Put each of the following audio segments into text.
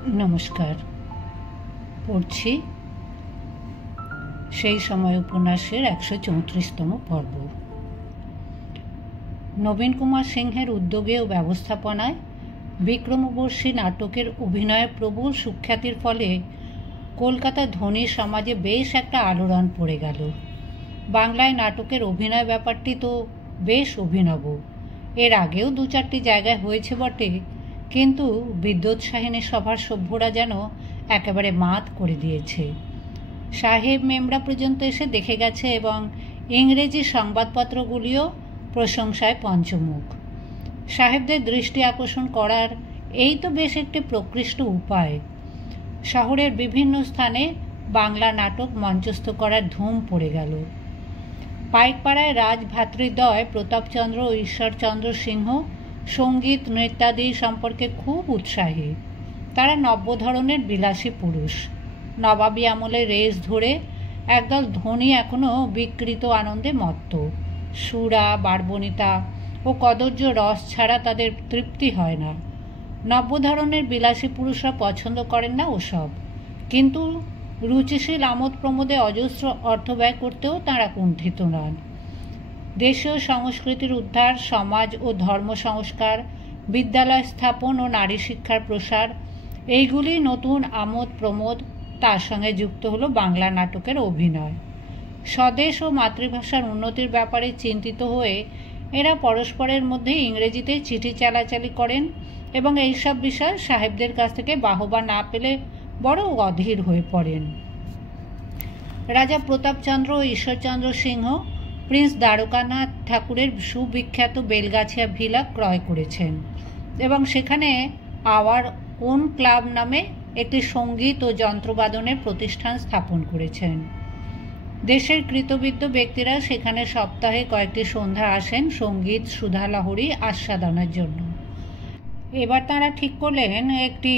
নমস্কার। পড়ছি সেই সময় উপন্যাসের ১৩৪তম পর্ব। নবীন কুমার সিংহের উদ্যোগে ও ব্যবস্থাপনায় বিক্রমবর্ষী নাটকের অভিনয়ে প্রবল সুখ্যাতির ফলে কলকাতার ধনী সমাজে বেশ একটা আলোড়ন পড়ে গেল। বাংলায় নাটকের অভিনয় ব্যাপারটি তো বেশ অভিনব। এর আগেও ২-৪টি জায়গায় হয়েছে বটে, কিন্তু বিদ্যোৎসাহিনী সভার সভ্যরা যেন একেবারে মাত করে দিয়েছে। সাহেব মেমরা পর্যন্ত এসে দেখে গেছে এবং ইংরেজি সংবাদপত্রগুলিও প্রশংসায় পঞ্চমুখ। সাহেবদের দৃষ্টি আকর্ষণ করার এই তো বেশ একটি প্রকৃষ্ট উপায়। শহরের বিভিন্ন স্থানে বাংলা নাটক মঞ্চস্থ করার ধুম পড়ে গেল। পাইকপাড়ায় রাজভাতৃদ্বয় প্রতাপচন্দ্র ও ঈশ্বরচন্দ্র সিংহ সঙ্গীত নৃত্যাদি সম্পর্কে খুব উৎসাহী। তারা নব্য ধরনের বিলাসী পুরুষ। নবাবী আমলে রেস ধরে একদল ধনী এখনও বিকৃত আনন্দে মত্ত। সুরা, বারবনিতা ও কদর্য রস ছাড়া তাদের তৃপ্তি হয় না। নব্য ধরনের বিলাসী পুরুষরা পছন্দ করেন না ওসব, কিন্তু রুচিশীল আমোদ প্রমোদে অজস্র অর্থ ব্যয় করতেও তাঁরা কুণ্ঠিত নন। দেশীয় সংস্কৃতির উদ্ধার, সমাজ ও ধর্ম সংস্কার, বিদ্যালয় স্থাপন ও নারী শিক্ষার প্রসার, এইগুলি নতুন আমোদ প্রমোদ। তার সঙ্গে যুক্ত হলো বাংলা নাটকের অভিনয়। স্বদেশ ও মাতৃভাষার উন্নতির ব্যাপারে চিন্তিত হয়ে এরা পরস্পরের মধ্যে ইংরেজিতে চিঠি চালাচালি করেন এবং এইসব বিষয় সাহেবদের কাছ থেকে বাহবা না পেলে বড় অধীর হয়ে পড়েন। রাজা প্রতাপচন্দ্র ও ঈশ্বরচন্দ্র সিংহ প্রিন্স দ্বারকানাথ ঠাকুরের সুবিখ্যাত বেলগাছিয়া ভিলা ক্রয় করেছেন এবং সেখানে আওয়ার ওন ক্লাব নামে একটি সঙ্গীত ও যন্ত্রবাদনের প্রতিষ্ঠান স্থাপন করেছেন। দেশের কৃতবিদ্য ব্যক্তিরা সেখানে সপ্তাহে কয়েকটি সন্ধ্যা আসেন সঙ্গীত সুধালহরী আস্বাদনের জন্য। এবার তাঁরা ঠিক করলেন একটি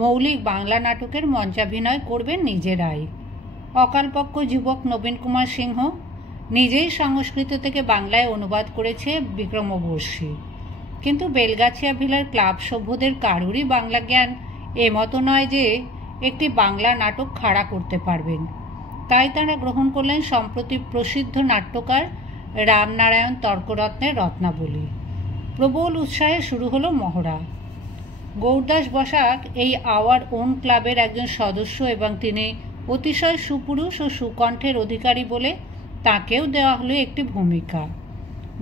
মৌলিক বাংলা নাটকের মঞ্চাভিনয় করবেন নিজেরাই। অকালপক্ষ যুবক নবীন কুমার সিংহ নিজেই সংস্কৃত থেকে বাংলায় অনুবাদ করেছে বিক্রমবর্ষী, কিন্তু বেলগাছিয়া ভিলার ক্লাব সভ্যদের কারুরই বাংলা জ্ঞান এমতো নয় যে একটি বাংলা নাটক খাড়া করতে পারবেন। তাই তাঁরা গ্রহণ করলেন সম্প্রতি প্রসিদ্ধ নাট্যকার রামনারায়ণ তর্করত্নের রত্নাবলী। প্রবল উৎসাহে শুরু হলো মহড়া। গৌরদাস বসাক এই আওয়ার ওন ক্লাবের একজন সদস্য এবং তিনি অতিশয় সুপুরুষ ও সুকণ্ঠের অধিকারী বলে তাঁকেও দেওয়া হলো একটি ভূমিকা।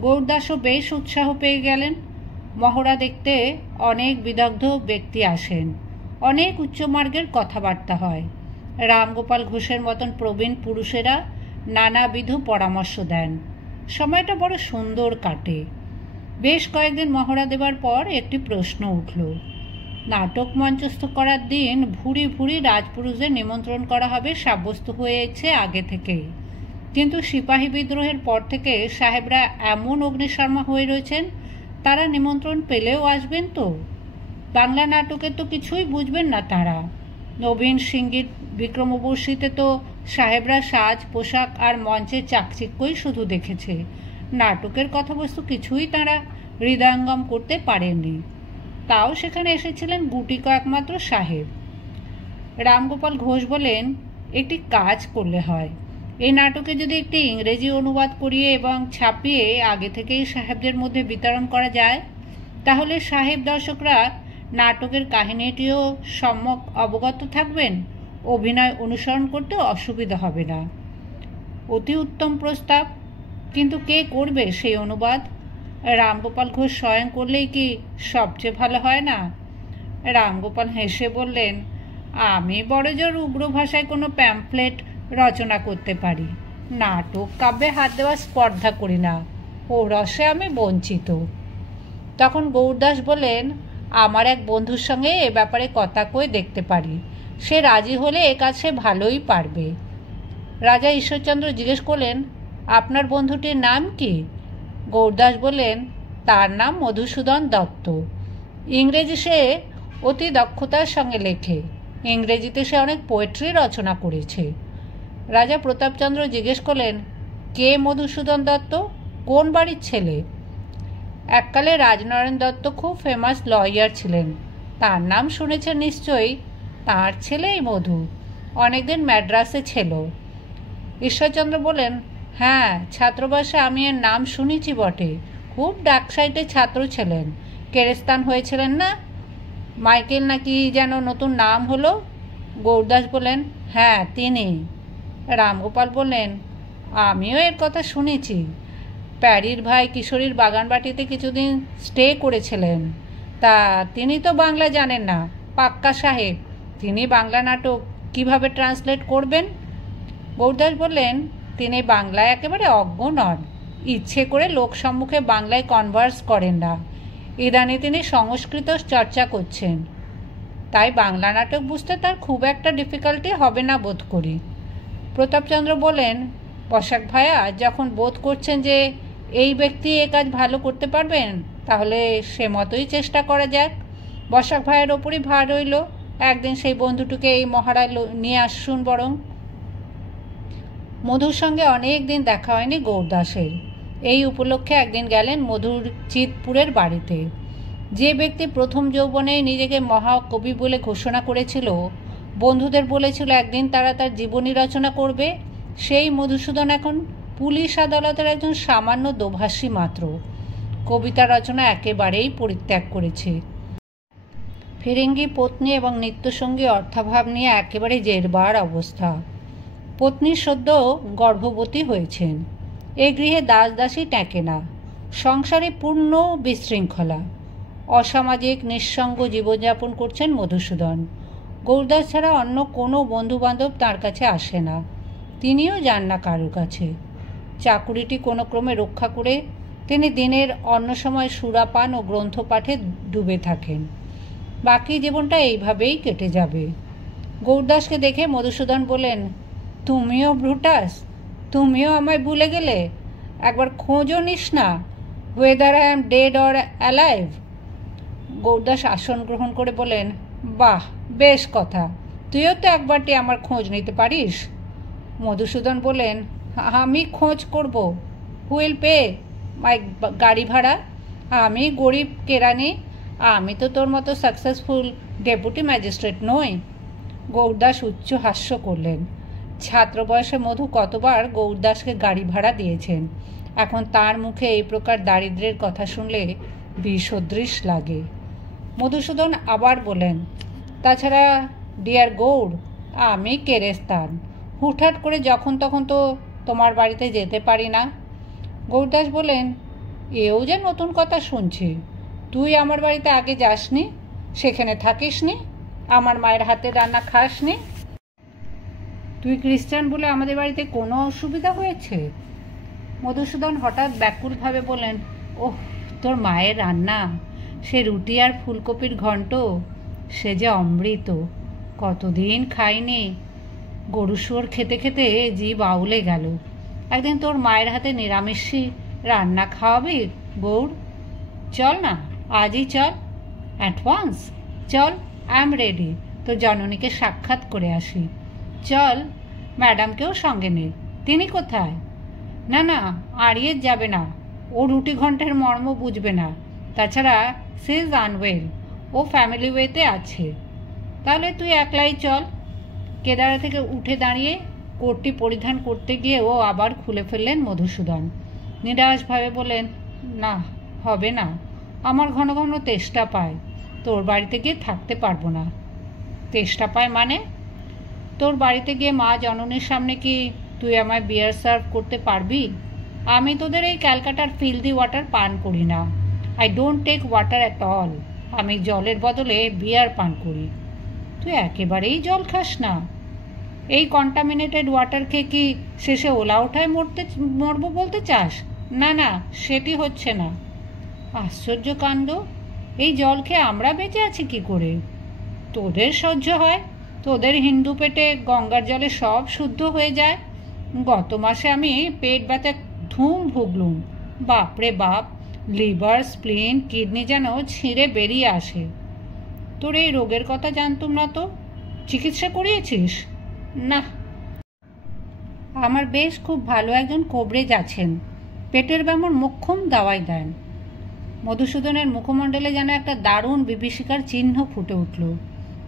গৌরদাসও বেশ উৎসাহ পেয়ে গেলেন। মহড়া দেখতে অনেক বিদগ্ধ ব্যক্তি আসেন, অনেক উচ্চমার্গের কথাবার্তা হয়। রামগোপাল ঘোষের মতন প্রবীণ পুরুষেরা নানাবিধ পরামর্শ দেন। সময়টা বড় সুন্দর কাটে। বেশ কয়েকদিন মহড়া দেবার পর একটি প্রশ্ন উঠল। নাটক মঞ্চস্থ করার দিন ভুরি ভুরি রাজপুরুষদের নিমন্ত্রণ করা হবে সাব্যস্ত হয়েছে আগে থেকেই, কিন্তু সিপাহী বিদ্রোহের পর থেকে সাহেবরা এমন অগ্নিশর্মা হয়ে রয়েছেন, তারা নিমন্ত্রণ পেলেও আসবেন তো? বাংলা নাটকে তো কিছুই বুঝবেন না তাঁরা। নবীন সিংগীত বিক্রমবর্ষীতে তো সাহেবরা সাজ পোশাক আর মঞ্চের চাকচিক্যই শুধু দেখেছে, নাটকের কথাবস্তু কিছুই তাঁরা হৃদয়ঙ্গম করতে পারেননি। তাও সেখানে এসেছিলেন গুটিক একমাত্র সাহেব। রামগোপাল ঘোষ বলেন, একটি কাজ করলে হয়। এই নাটকে যদি একটি ইংরেজি অনুবাদ করিয়ে এবং ছাপিয়ে আগে থেকেই সাহেবদের মধ্যে বিতরণ করা যায়, তাহলে সাহেব দর্শকরা নাটকের কাহিনীটিও সম্যক অবগত থাকবেন, অভিনয় অনুসরণ করতে অসুবিধা হবে না। অতি উত্তম প্রস্তাব, কিন্তু কে করবে সেই অনুবাদ? রামগোপাল ঘোষ স্বয়ং করলেই কি সবচেয়ে ভালো হয় না? রামগোপাল হেসে বললেন, আমি বড়জোর উগ্র ভাষায় কোনো প্যাম্পলেট রচনা করতে পারি, নাটক কাব্যে হাত দেওয়ার স্পর্ধা করি না, ও রসে আমি বঞ্চিত। তখন গৌরদাস বললেন, আমার এক বন্ধুর সঙ্গে এ ব্যাপারে কথা কয়ে দেখতে পারি, সে রাজি হলে এ কাজ সে ভালোই পারবে। রাজা ঈশ্বরচন্দ্র জিজ্ঞেস করলেন, আপনার বন্ধুটির নাম কি? গৌরদাস বললেন, তার নাম মধুসূদন দত্ত। ইংরেজি সে অতি দক্ষতার সঙ্গে লেখে, ইংরেজিতে সে অনেক পোয়েট্রি রচনা করেছে। রাজা প্রতাপচন্দ্র জিজ্ঞেস করলেন, কে মধুসূদন দত্ত, কোন বাড়ির ছেলে? এককালে রাজনারায়ণ দত্ত খুব ফেমাস লয়ার ছিলেন, তার নাম শুনেছেন নিশ্চয়ই। তার ছেলেই মধু, অনেকদিন ম্যাড্রাসে ছিল। ঈশ্বরচন্দ্র বলেন, হ্যাঁ, ছাত্রবাসে আমি এর নাম শুনেছি বটে। খুব ডাকসাইটে ছাত্র ছিলেন, কেরেস্তান হয়েছিলেন না? মাইকেল নাকি যেন নতুন নাম হলো? গৌরদাস বলেন, হ্যাঁ তিনি। রামগোপাল বললেন, আমিও এর কথা শুনেছি। প্যারির ভাই কিশোরীর বাগানবাটিতে কিছুদিন স্টে করেছিলেন। তা তিনি তো বাংলা জানেন না, পাক্কা সাহেব। তিনি বাংলা নাটক কিভাবে ট্রান্সলেট করবেন? গৌরদাস বললেন, তিনি বাংলায় একেবারে অজ্ঞ নন, ইচ্ছে করে লোক সম্মুখে বাংলায় কনভার্স করেন না। ইদানি তিনি সংস্কৃত চর্চা করছেন, তাই বাংলা নাটক বুঝতে তার খুব একটা ডিফিকাল্টি হবে না বোধ করি। প্রতাপচন্দ্র বলেন, বসাক ভাইয়া যখন বোধ করছেন যে এই ব্যক্তি এ কাজ ভালো করতে পারবেন, তাহলে সে মতোই চেষ্টা করা যাক। বসাক ভাইয়ের ওপরই ভার রইল, একদিন সেই বন্ধুটিকে এই মহারায় নিয়ে আসুন বরং। মধুর সঙ্গে অনেক দিন দেখা হয়নি গৌরদাসের। এই উপলক্ষে একদিন গেলেন মধুর চিতপুরের বাড়িতে। যে ব্যক্তি প্রথম যৌবনে নিজেকে মহাকবি বলে ঘোষণা করেছিল, বন্ধুদের বলেছিল একদিন তারা তার জীবনী রচনা করবে, সেই মধুসূদন এখন পুলিশ আদালতের একজন সামান্য দোভাষী মাত্র। কবিতা রচনা একেবারেই পরিত্যাগ করেছে। ফিরিঙ্গি পত্নী এবং নিত্যসঙ্গী অর্থাভাব নিয়ে একেবারে জেরবার অবস্থা। পত্নী সদ্য গর্ভবতী হয়েছেন। এ গৃহে দাস দাসী ট্যাঁকে না। সংসারে পূর্ণ বিশৃঙ্খলা। অসামাজিক নিঃসঙ্গ জীবনযাপন করছেন মধুসূদন। গৌরদাস ছাড়া অন্য কোনো বন্ধুবান্ধব তাঁর কাছে আসে না, তিনিও যান না কারোর কাছে। চাকুরিটি কোনো ক্রমে রক্ষা করে তিনি দিনের অন্য সময় সুরাপান ও গ্রন্থ পাঠে ডুবে থাকেন। বাকি জীবনটা এইভাবেই কেটে যাবে। গৌরদাসকে দেখে মধুসূদন বলেন, তুমিও ব্রুটাস, তুমিও আমায় ভুলে গেলে? একবার খোঁজও নিস না, weather I am dead or alive? Gourdas আসন গ্রহণ করে বলেন, বাহ, বেশ কথা, তুইও তো একবারটি আমার খোঁজ নিতে পারিস। মধুসূদন বলেন, আমি খোঁজ করব? হুইল পে মাই গাড়ি ভাড়া? আমি গরিব কেরানি, আমি তো তোর মতো সাকসেসফুল ডেপুটি ম্যাজিস্ট্রেট নই। গৌরদাস উচ্চ হাস্য করলেন। ছাত্র বয়সে মধু কতবার গৌরদাসকে গাড়ি ভাড়া দিয়েছেন। এখন তার মুখে এই প্রকার দারিদ্র্যের কথা শুনলে বিসদৃশ লাগে। মধুসূদন আবার বলেন, তাছাড়া ডিয়ার গৌড়, আমি কেরেস্তান, হুটহাট করে যখন তখন তো তোমার বাড়িতে যেতে পারি না। গৌরদাস বলেন, এও যে নতুন কথা শুনছি। তুই আমার বাড়িতে আগে যাসনি, সেখানে থাকিসনি, আমার মায়ের হাতে রান্না খাসনি? তুই খ্রিস্টান বলে আমাদের বাড়িতে কোনো অসুবিধা হয়েছে? মধুসূদন হঠাৎ ব্যাকুলভাবে বলেন, ওহ, তোর মায়ের রান্না, সে রুটি আর ফুলকপির ঘন্ট, সে যে অমৃত। কতদিন খাইনি। গরু শুয়োর খেতে খেতে জিভ আউলে গেল। একদিন তোর মায়ের হাতে নিরামিষই রান্না খাওয়াবি গৌড়? চল না, আজই চল, অ্যাট ওয়ান্স চল। আই এম রেডি, তোর জননীকে সাক্ষাৎ করে আসি। চল, ম্যাডামকেও সঙ্গে নে। তিনি কোথায়? না না, আড়িয়ে যাবে না, ও রুটি ঘন্টের মর্ম বুঝবে না। তাছাড়া সে ইজ আনওয়েল, ও ফ্যামিলি ওয়েতে আছে। তাহলে তুই একলাই চল। কেদারা থেকে উঠে দাঁড়িয়ে কোটটি পরিধান করতে গিয়ে ও আবার খুলে ফেললেন মধুসূদন। নিরাশভাবে বলেন, না, হবে না, আমার ঘন ঘন তেষ্টা পায়, তোর বাড়িতে গিয়ে থাকতে পারবো না। তেষ্টা পায় মানে? তোর বাড়িতে গিয়ে মা জননীর সামনে কি তুই আমায় বিয়ার সার্ভ করতে পারবি? আমি তোদের এই ক্যালকাটার ফিল্দি ওয়াটার পান করি না। I don't take water at all. আমি জলের বদলে বিয়ার পান করি। তুই একেবারেই জল খাস না? এই কন্টামিনেটেড ওয়াটার খেয়ে কি শেষে ওলা ওঠায় মরবো বলতে চাস? না না, সেটি হচ্ছে না। আশ্চর্য কাণ্ড, এই জল খেয়ে আমরা বেঁচে আছি কি করে? তোদের সহ্য হয়, তোদের হিন্দু পেটে গঙ্গার জলে সব শুদ্ধ হয়ে যায়। গত মাসে আমি পেট ব্যথা ধুম ভুগলুম। বাপরে বাপ, লিভার, স্প্লিন, কিডনি যেন ছিঁড়ে বেরিয়ে আসে। তোর এই রোগের কথা জানতুম না তো। চিকিৎসা করিয়েছিস? না। আমার বেশ খুব ভালো একজন কবরেজ আছেন, পেটের ব্যামোর মোক্ষম দাওয়াই দেন। মধুসূদনের মুখমণ্ডলে যেন একটা দারুণ বিভীষিকার চিহ্ন ফুটে উঠল।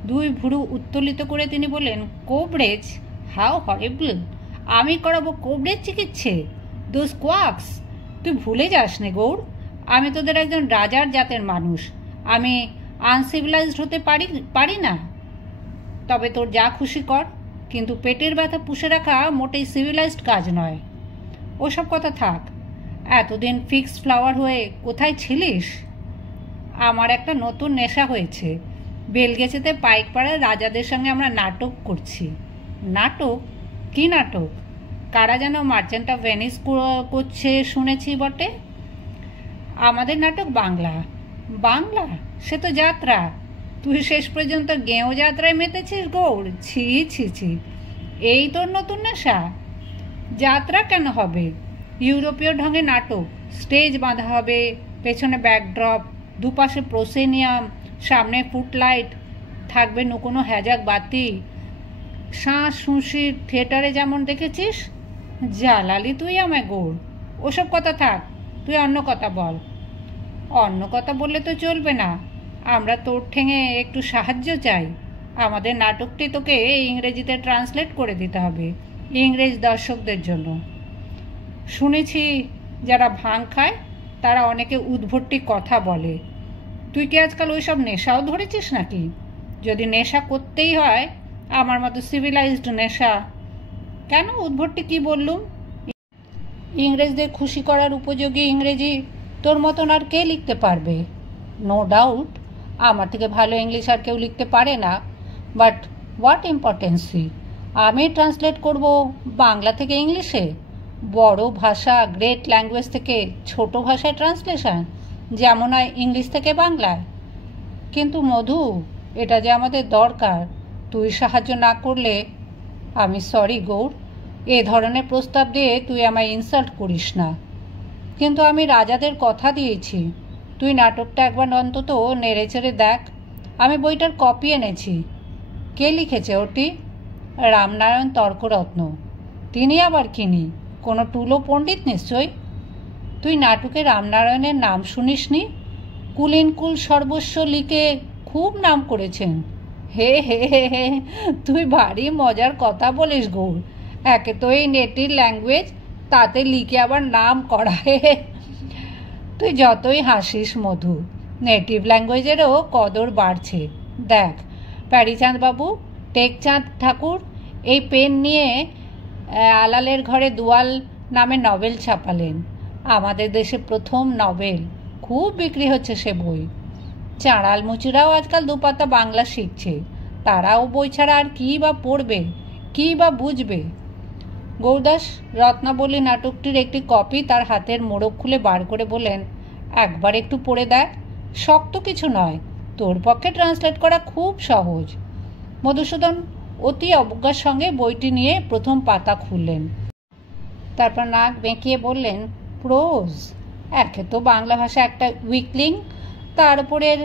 দুই ভুরু উত্তোলিত করে তিনি বললেন, কোবরেজ? হাউ হরিবল! আমি করাবো কোবরেজ চিকিৎসে? দোজ কোয়াক্স! তুই ভুলে যাস নে গৌর, আমি তোদের একজন রাজার জাতের মানুষ। আমি আনসিভিলাইজড হতে পারি না। তবে তোর যা খুশি কর, কিন্তু পেটের ব্যথা পুষে রাখা মোটেই সিভিলাইজড কাজ নয়। ওসব কথা থাক। এতদিন ফিক্সড ফ্লাওয়ার হয়ে কোথায় ছিলিস? আমার একটা নতুন নেশা হয়েছে। বেলগেছেতে পাইকপাড়ার রাজাদের সঙ্গে আমরা নাটক করছি। নাটক? কি নাটক? কারা যেন মার্চেন্ট অফ ভেনিস করছে শুনেছি বটে। আমাদের নাটক বাংলা। বাংলা? সে তো যাত্রা। তুই শেষ পর্যন্ত গেঁয়ো যাত্রায় মেতেছিস গৌর? ছি ছি ছি, এই তোর নতুন নেশা? যাত্রা কেন হবে? ইউরোপীয় ঢঙে নাটক। স্টেজ বাঁধা হবে, পেছনে ব্যাকড্রপ, দুপাশে প্রোসেনিয়াম, সামনে ফুটলাইট, থাকবে নুকোনো হ্যাজাক বাতি, শাঁস শুঁশির থিয়েটারে যেমন দেখেছিস। জ্বালালি তুই আমায় গৌর। ওসব কথা থাক, তুই অন্য কথা বল। অন্য কথা বললে তো চলবে না। আমরা তোর ঠেঙে একটু সাহায্য চাই। আমাদের নাটকটি তোকে ইংরেজিতে ট্রান্সলেট করে দিতে হবে, ইংরেজ দর্শকদের জন্য। শুনেছি যারা ভাং খায় তারা অনেকে উদ্ভট্টি কথা বলে। তুই কি আজকাল ওইসব নেশাও ধরেছিস নাকি? যদি নেশা করতেই হয় আমার মতো সিভিলাইজড নেশা। কেন, উদ্ভট্টি কি বললুম? ইংরেজদের খুশি করার উপযোগী ইংরেজি তোর মতন আর কে লিখতে পারবে? নো ডাউট আমার থেকে ভালো ইংলিশ আর কেউ লিখতে পারে না, বাট হোয়াট ইম্পর্টেন্সি? আমি ট্রান্সলেট করব বাংলা থেকে ইংলিশে? বড় ভাষা, গ্রেট ল্যাঙ্গুয়েজ থেকে ছোট ভাষায় ট্রান্সলেশন, যেমন হয় ইংলিশ থেকে বাংলায়। কিন্তু মধু, এটা যে আমাদের দরকার। তুই সাহায্য না করলে। আমি সরি গৌর, এ ধরনের প্রস্তাব দিয়ে তুই আমায় ইনসাল্ট করিস না। কিন্তু আমি রাজাদের কথা দিয়েছি। তুই নাটকটা একবার অন্তত নেড়েচেড়ে দেখ। আমি বইটার কপি এনেছি। কে লিখেছে ওটি? রামনারায়ণ তর্করত্ন। তিনি আবার কিনি? কোনো টুলো পণ্ডিত নিশ্চয়ই। তুই নাটকে রামনারায়ণের নাম শুনিসনি? কুলিনকুল সর্বস্ব লিখে খুব নাম করেছেন। হে হে হে হে, তুই ভারী মজার কথা বলিস গৌর। একে তো এই নেটিভ ল্যাঙ্গুয়েজ, তাতে লিখে আবার নাম করা। হে হে, তুই যতই হাসিস মধু, নেটিভ ল্যাঙ্গুয়েজেরও কদর বাড়ছে। দেখ, প্যারীচাঁদ বাবু, টেকচাঁদ ঠাকুর এই পেন নিয়ে আলালের ঘরে দুয়াল নামে নভেল ছাপালেন। আমাদের দেশে প্রথম নভেল। খুব বিক্রি হচ্ছে সে বই। চাঁড়াল মুচিরাও আজকাল দুপাতা বাংলা শিখছে। তারাও বই ছাড়া আর কী বা পড়বে, কী বা বুঝবে? গৌরদাস রত্নাবলী নাটকটির একটি কপি তার হাতের মোড়ক খুলে বার করে বললেন, একবার একটু পড়ে দেখ। শক্ত কিছু নয়, তোর পক্ষে ট্রান্সলেট করা খুব সহজ। মধুসূদন অতি অবজ্ঞার সঙ্গে বইটি নিয়ে প্রথম পাতা খুললেন। তারপর নাক বেঁকিয়ে বললেন, প্রোজ? একে তো বাংলা ভাষা একটা উইকলিং, তার উপরের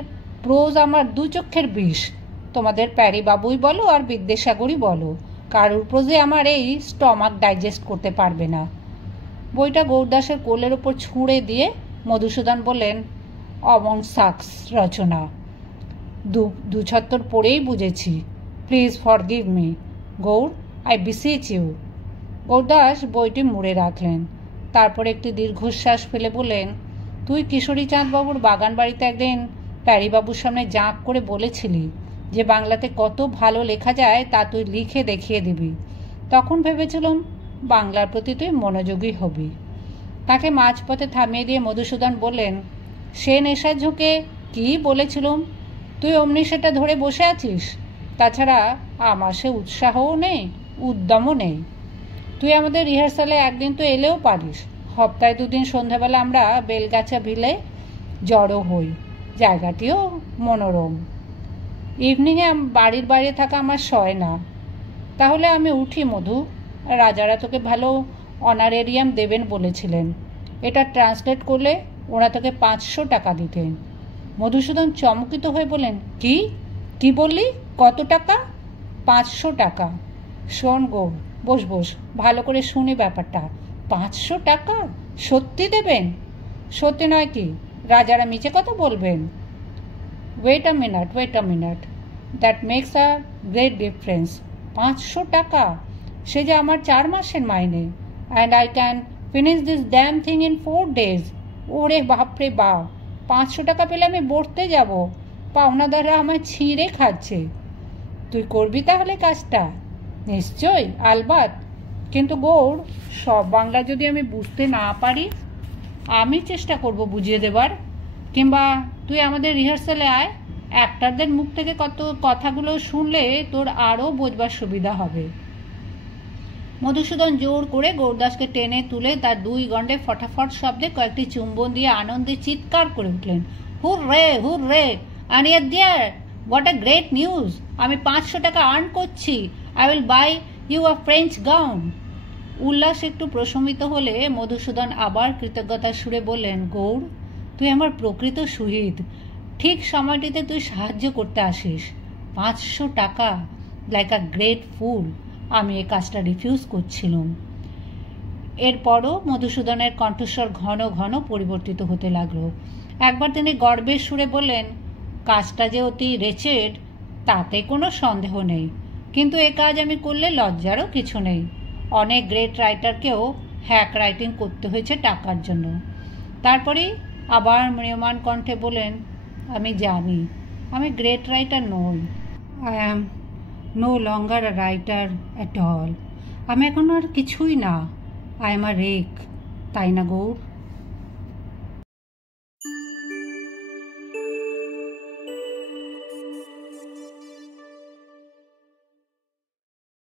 প্রোজ আমার দু চক্ষের বিষ। তোমাদের প্যারি বাবুই বলো আর বিদ্যাসাগরই বলো, কারুর প্রোজে আমার এই স্টমাক ডাইজেস্ট করতে পারবে না। বইটা গৌরদাসের কোলের ওপর ছুঁড়ে দিয়ে মধুসূদন বললেন, অমন সাকস রচনা। দু ছত্তর পড়েই বুঝেছি। Please forgive me Gour, I beseech you. Gourdas বইটি মুড়ে রাখলেন। তারপর একটি দীর্ঘশ্বাস ফেলে বললেন, তুই কিশোরীচাঁদবাবুর বাগান বাড়িতে একদিন প্যারীবাবুর সামনে জাঁক করে বলেছিলি যে বাংলাতে কত ভালো লেখা যায় তা তুই লিখে দেখিয়ে দিবি। তখন ভেবেছিলাম বাংলার প্রতি তুই মনোযোগী হবি। তাকে মাঝপথে থামিয়ে দিয়ে মধুসূদন বললেন, সে নেশার ঝোঁকে কী বলেছিলুম, তুই অমনি সেটা ধরে বসে আছিস। তাছাড়া আমার সে উৎসাহও নেই, উদ্যমও নেই। তুই আমাদের রিহার্সালে একদিন তো এলেও পারিস। সপ্তাহে দুদিন সন্ধ্যাবেলা আমরা বেলগাছা ভিলে জড়ো হই। জায়গাটিও মনোরম। ইভিনিংয়ে বাড়ির বাইরে থাকা আমার সয় না। তাহলে আমি উঠি মধু। রাজারা তোকে ভালো অনারেরিয়াম দেবেন বলেছিলেন। এটা ট্রান্সলেট করলে ওরা তোকে 500 টাকা দিতেন। মধুসূদন চমকিত হয়ে বলেন, কি কি বললি? কত টাকা? 500 টাকা। শোন গৌর, বস বস, ভালো করে শুনি ব্যাপারটা। 500 টাকা? সত্যি দেবেন? সত্যি নয় কি? রাজারা মিছে কথা বলবেন? Wait a minute. That makes a great difference. 500 টাকা, সে যে আমার 4 মাসের মাইনে। And I can finish this damn thing in 4 days। ওরে বাপরে বাপ, 500 টাকা পেলে আমি বসতে যাব, পাওনাদাররা আমার ছিঁড়ে খাচ্ছে। তুই করবি তাহলে কাজটা? নিশ্চয়ই, আলবাত। কিন্তু গৌর, সব বাংলা যদি আমি বুঝতে না পারি, আমি চেষ্টা করব বুঝিয়ে দেবার। কিংবা তুই আমাদের রিহার্সালে আয়, অ্যাক্টরদের মুখ থেকে কত কথাগুলো শুনলে তোর আরও বোঝবার সুবিধা হবে। মধুসূদন জোর করে গৌরদাসকে টেনে তুলে তার 2 গণ্ডে ফটাফট শব্দে কয়েকটি চুম্বন দিয়ে আনন্দে চিৎকার করে উঠলেন, hurray hurray, Ania dear, what a great news! আমি 500 টাকা আর্ন করছি। I will buy you a French gown. উল্লাস একটু প্রশমিত হলে মধুসূদন আবার কৃতজ্ঞতার সুরে বললেন, গৌর, তুই আমার প্রকৃত সুহৃদ। ঠিক সময়টিতে তুই সাহায্য করতে আসিস। 500 টাকা, লাইক আ গ্রেট ফুল। আমি এ কাজটা রিফিউজ করছিলাম। এরপরও মধুসূদনের কণ্ঠস্বর ঘন ঘন পরিবর্তিত হতে লাগলো। একবার তিনি গর্বের সুরে বললেন, কাজটা যে অতি রেচেড তাতে কোনো সন্দেহ নেই, কিন্তু এ কাজ আমি করলে লজ্জারও কিছু নেই। অনেক গ্রেট রাইটারকেও হ্যাক রাইটিং করতে হয়েছে টাকার জন্য। তারপরেই আবার ম্রিয়মাণ কণ্ঠে বলেন, আমি জানি আমি গ্রেট রাইটার নই। I am no longer a writer at all. আমি এখন আর কিছুই না। আই এম আ রেক, তাই না গৌর?